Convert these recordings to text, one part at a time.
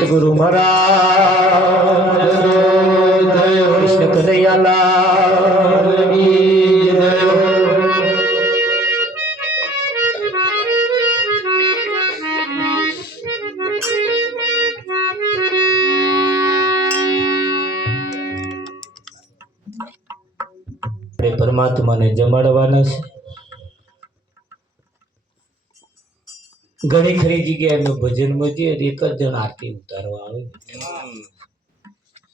સતગુરુ મહારાજ કૃષ્ણ કનૈયાલાલ કી જય. આપણે પરમાત્માને જમાડવાના છે. ઘણી ખરી જગ્યાએ અમે ભજનમાં જઈએ એક જ જણ આરતી ઉતારવા આવે,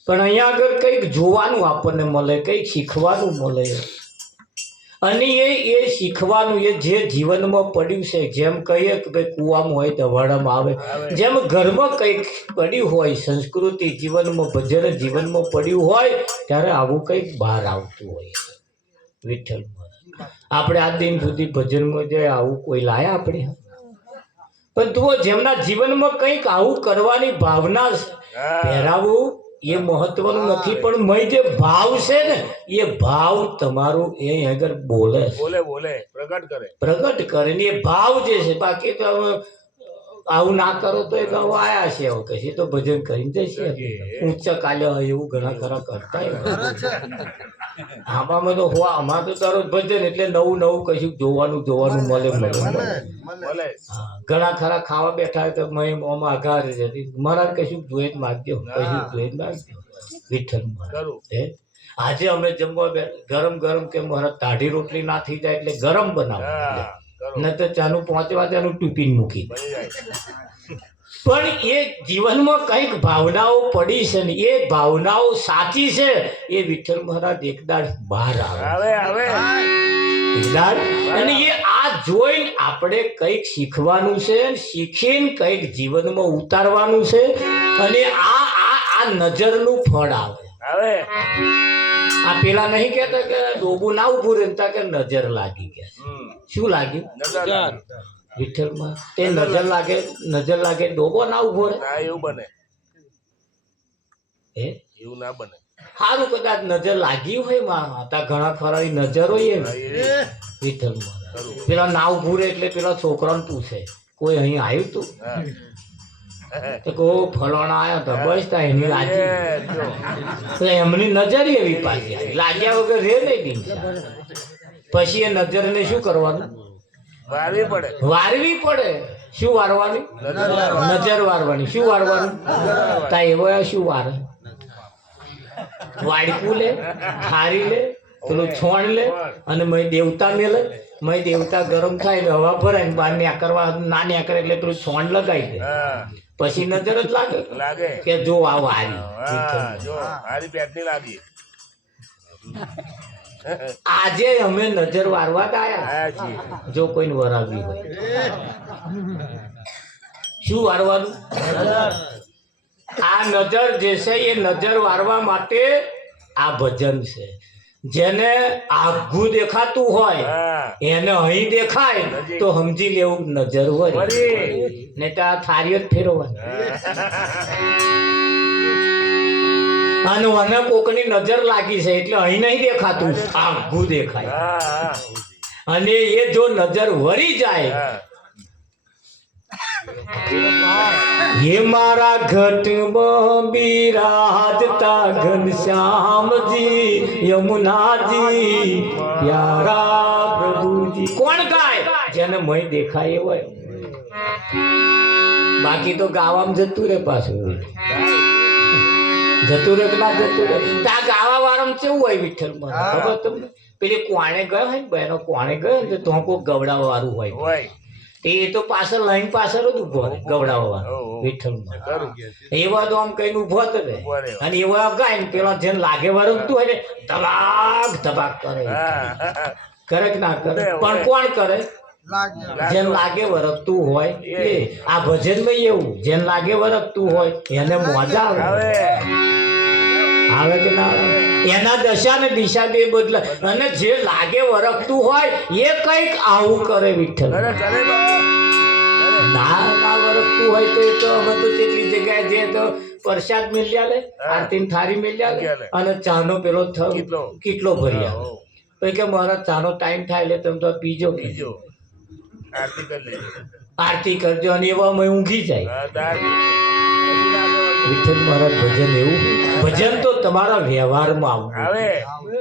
પણ અહીંયા આગળ કંઈક જોવાનું આપણને મળે, કંઈક શીખવાનું મળે. અને એ શીખવાનું એ જે જીવનમાં પડ્યું છે, જેમ કહીએ કે ભાઈ કૂવામાં હોય તો વડામાં આવે, જેમ ઘરમાં કંઈક પડ્યું હોય, સંસ્કૃતિ જીવનમાં, ભજન જીવનમાં પડ્યું હોય, ત્યારે આવું કંઈક બહાર આવતું હોય. વિઠ્ઠલ આપણે આ દિન સુધી ભજનમાં જાય આવું કોઈ લાયા આપણે? પણ તું જેમના જીવનમાં કંઈક આવું કરવાની ભાવના પહેરાવું એ મહત્વનું નથી, પણ મય જે ભાવ છે ને એ ભાવ તમારું એ આગળ બોલે પ્રગટ કરે ને એ ભાવ જે છે. બાકી તો આવું ના કરો તો એ ગાવ આયા છે, એવું કશી તો ભજન કરીને જશે. ઊંચા કાલે હોય એવું ઘણા ખરા કરતા. આમાં તો આમાં તો તારો ભજન એટલે નવું નવું કશું જોવાનું મળે. ઘણા ખરા ખાવા બેઠા તો આઘાર મારા કશું જોઈ જ માગજો, કશું જોઈ જ માગજો. વિઠ્ઠલ આજે અમે જમવા ગરમ ગરમ કે મારા તાઢી રોટલી ના થઈ જાય એટલે ગરમ બનાવો, ન તો ચાનું 5 વાગ્યાનું ટિફિન મૂકી. પણ એ જીવનમાં કંઈક ભાવનાઓ પડી છે ને એ ભાવનાઓ સાચી છે. એ વિઠ્ઠલ મહારાજ એકદાડ બહાર આવે અને એ આ જોઈને આપણે કંઈક શીખવાનું છે, શીખીને કંઈક જીવનમાં ઉતારવાનું છે. અને આ નજરનું ફળ આવે. આ પેલા નહીં કહેતા કે ડોબું ના ઉભું રહેતા કે નજર લાગી ગયા. શું લાગ્યું? વિઠ્ઠલમાં તે નજર લાગે ડોબો ના ઉભો રહે. એવું બને? એવું ના બને. સારું કદાચ નજર લાગી હોય માતા ઘણા ખરા નજર હોય વિઠ્ઠલમાં. પેલા ના ઉભું રહે એટલે પેલા છોકરાને પૂછે કોઈ અહીં આવ્યું તું? તો કહો ફલાણા આવ્યા તો બસ તા એની લાગી. એમની નજર એવી પાછી લાગ્યા વગર રે નહીં. પછી એ નજરને શું કરવાનું? વારવી પડે. શું વારવાની? નજર વારવાની. શું વારવાનું? તા એવો શું વારે? વાડકું લે, ખારી લે, પેલું છોણ લે અને મય દેવતા મેલે. મય દેવતા ગરમ થાય એટલે હવા ભરાય બહાર નેકરવા ના નેકરે એટલે પેલું છોણ લગાવી દે. પછી નજર જ લાગે કે જો આ વારી. આજે અમે નજર વારવા ગયા. જો કોઈને વરાવવી હોય શું વારવાનું? આ નજર જે છે એ નજર વારવા માટે આ ભજન છે. જેને આઘું દેખાતું હોય એને અહીં દેખાય તો સમજી લેવું નજર વળી, ને તો આ થારીઓ જ ફેરવવાની. અને મને કોકની નજર લાગી છે એટલે અહીં નહીં દેખાતું, આઘું દેખાય. અને એ જો નજર વળી જાય ये मारा घट बिराजता घनश्यामजी यमुनाजी प्यारा प्रभुजी. કોણ ગાય? જેને મય દેખાય હોય. બાકી તો ગાવામાં જતું રે, પાછું જતું રે કે ના જતું રે. તા ગાવા વાળામાં કેવું હોય વિઠ્ઠલ ખબર તમને? પેલી કોણે ગયો હોય ને બહેનો, કોણે ગયો ને તો કોઈ ગવડાવા વાળું હોય એ તો પાછળ લાઈન પાછળ જ ઉભો રહે ગવડાવવા વિઠ્ઠલમાં. ખરું કે છે. એવા તો આમ કઈને ઉભો જ રહે ઉભો રહે. અને એવા ગાય ને પેલા જેને લાગે વરગતું હોય ને ધબાક ધબાક કરે. હા. કરે કે ના કરે? કરે, પણ કરે. કોણ કરે? જેને લાગે વરગતું હોય એ. આ ભજનમાં એવું જેને લાગે વરગતું હોય એને મોજા આવે. આવે. આવે કે ના આવે? એના દશા ને દિશા બે બદલે અને જે લાગે વરગતું હોય એ કઈક આવું કરે વિઠ્ઠલ. કરે કરે બાપા. કરે. ના ના વરગતું હોય તો એ તો અમે તો કેટલી જગ્યાએ જે તો પ્રસાદ મેલ્યા લે, આરતી થાળી મેલ્યા લે અને ચાનો પેલો કેટલો ભર્યા હો. પછી કે મારા ચાનો ટાઈમ થાય એટલે તમે તો પીજો કે બીજો આરતી કરી લેજો. આરતી કરજો અને એવામાં ઊંઘી જાય. હા, તાર. પછી ના જવાનું. વિઠ્ઠલ મહારાજ ભજન એવું ભજન તો તમારા વ્યવહારમાં આવવું આવે.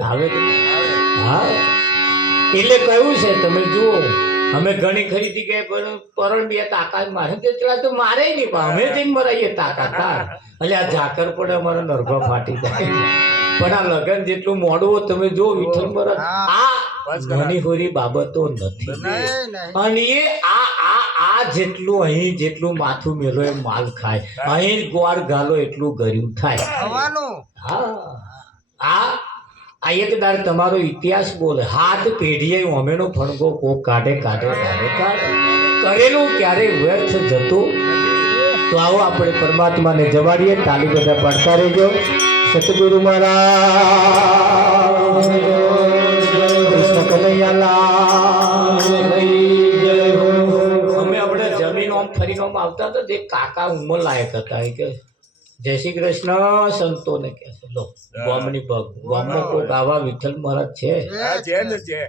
આવે કે ના? આવે. હા એટલે કહ્યું છે તમે જુઓ અમે ઘણી ખરીદી ગઈ પણ પરણ બે તાકાત મારે તેટલા તો મારે નહીં પણ અમે જઈને મરાઈએ તાકાત હા. એટલે આ ઝાકર પડે અમારા નરભા ફાટી જાય પણ આ લગન જેટલું મોડું હોય તમે જો વિઠ્ઠલ મહારાજ આ નાની હોરી બાબતો નથી અને એ આ જેટલું અહીં જેટલું માથું મેલો એ માલ ખાય અહીં ગોળ ગાલો એટલું ગર્યું થાય. હા આ એક દાડ તમારો ઇતિહાસ બોલે હાથ પેઢીએ અમેનો ફણગો કોક કાઢે કરેલું ક્યારે વ્યર્થ જતું. તો આવો આપણે પરમાત્માને જવાડીએ. તાલી બધા પાડતા રહેજો. સતગુરુ મહારાજ કૃષ્ણ કનૈયાલાલ અમે આપણે જમીન આમ ફરીને આમ આવતા હતા તે કાકા ઉંમર લાયક હતા એ કે જય શ્રી કૃષ્ણ સંતોને કે છે લો ગામની પગ ગામમાં કોઈ આવા વિઠ્ઠલ મહારાજ છે હા, છે ને છે.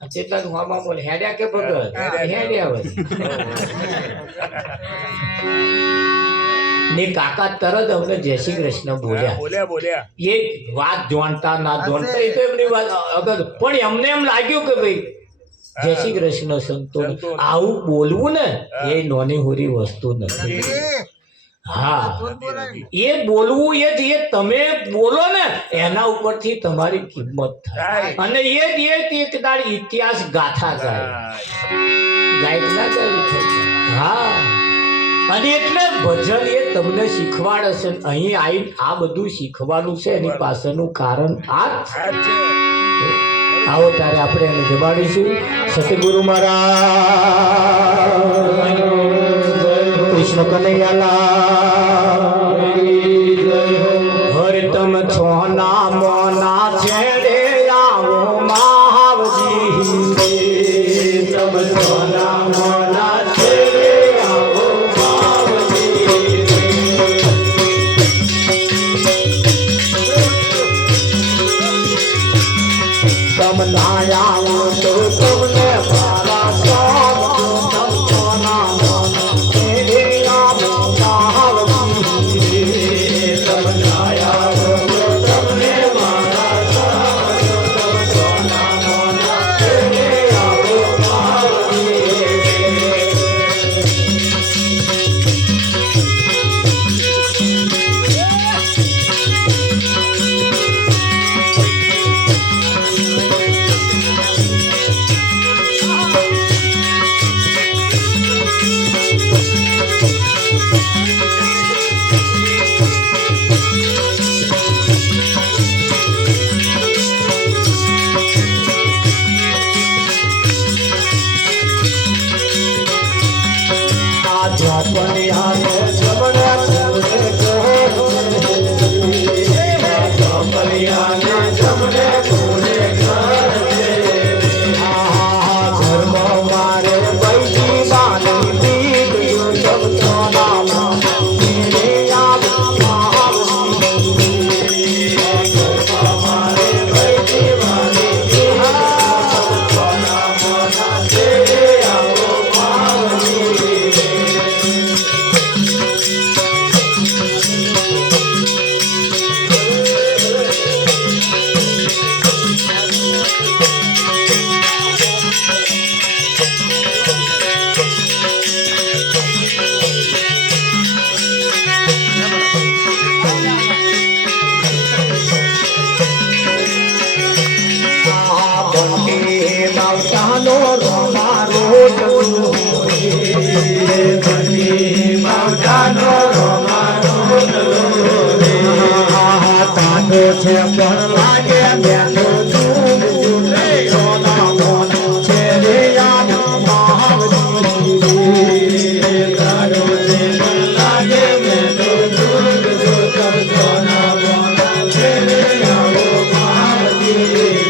ચેતન હોમાં બોલે હેડ્યા કે ભગત હેડ્યા હોય ને કાકા તરત અમને જય શ્રી કૃષ્ણ બોલ્યા. બોલ્યા બોલ્યા. એ વાત જોણતા ના જોણતા એ તો એમની વાત અગર પણ એમને એમ લાગ્યું કે ભાઈ જય શ્રી કૃષ્ણ સંતોને આવું બોલવું ને એ નોની હોરી વસ્તુ નથી. હા એ બોલવું એ જ એ તમે બોલો ને એના ઉપરથી તમારી કિંમત થાય અને એ જ એક દાડ ઇતિહાસ ગાથા ગાય ગાય ના ગાય. હા અને એટલે ભજન એ તમને શીખવાડે છે અહીં આવીને આ બધું શીખવાનું છે એની પાછળનું કારણ આ જ છે. આ જ છે. આવો ત્યારે આપણે એને જમાડીશું. સતગુરુ મહારાજ કૃષ્ણ કનૈયાલાલ હર તમ છો ના મોના છેડે આવો મહાવજી તમ છો ના મોના છેડે આવો મહાવજી તમ ના આવો તો તમને મારા સોમ તમ છો ના મોના છેડે આવો મહાવજી તમ ના આવો તો તમને મારા સોમ તમ છો ના મોના છેડે આવો મહાવજી. છે પણ લાગે મેઠું જૂન જૂન સોના મોન છે રે યાદ મહાવતી ગાડો છે પણ લાગે મેઠું જૂન જૂન સોના મોન છે રે યાદ મહાવતી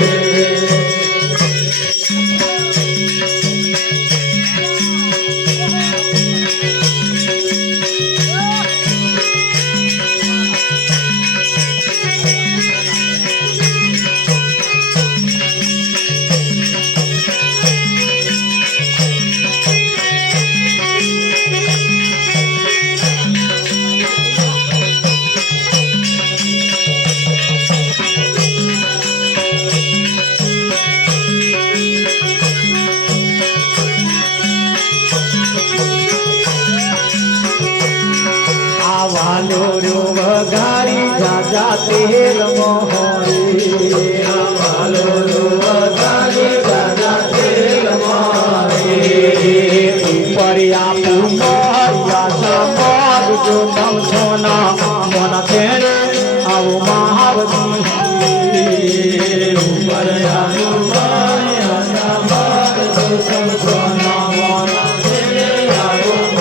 વાલો વઘારી જાજા તેલ મોહરી વાલો વઘારી જાજા તેલ મોહરી ઉપર આપું મહયા સમાગ જો તમ સોના મોના તેરે આવો મહાવતી ઉપર આપું મહયા સમાગ જો તમ સોના મોના તેરે આવો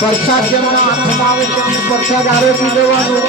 પ્રસાદ જેમના હાથમાં આવે તેમને પ્રસાદ આરોપી દેવાનો.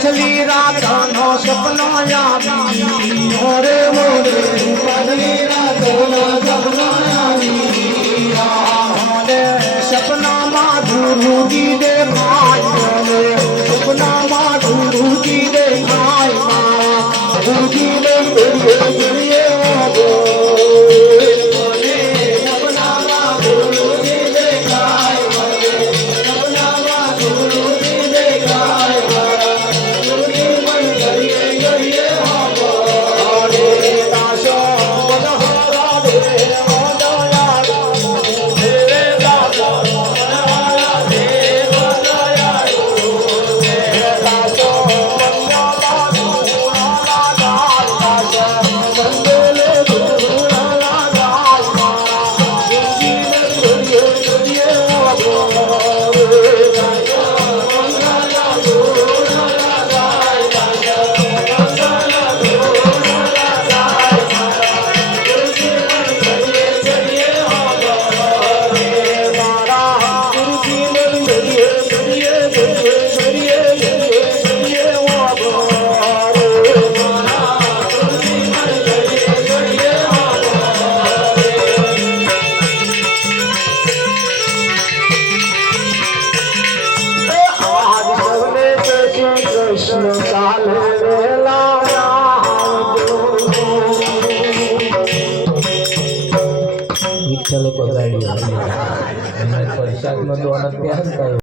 પછલી રાત બગાડ્યો અને પ્રસાદનો દોન ત્યાં જ કર્યો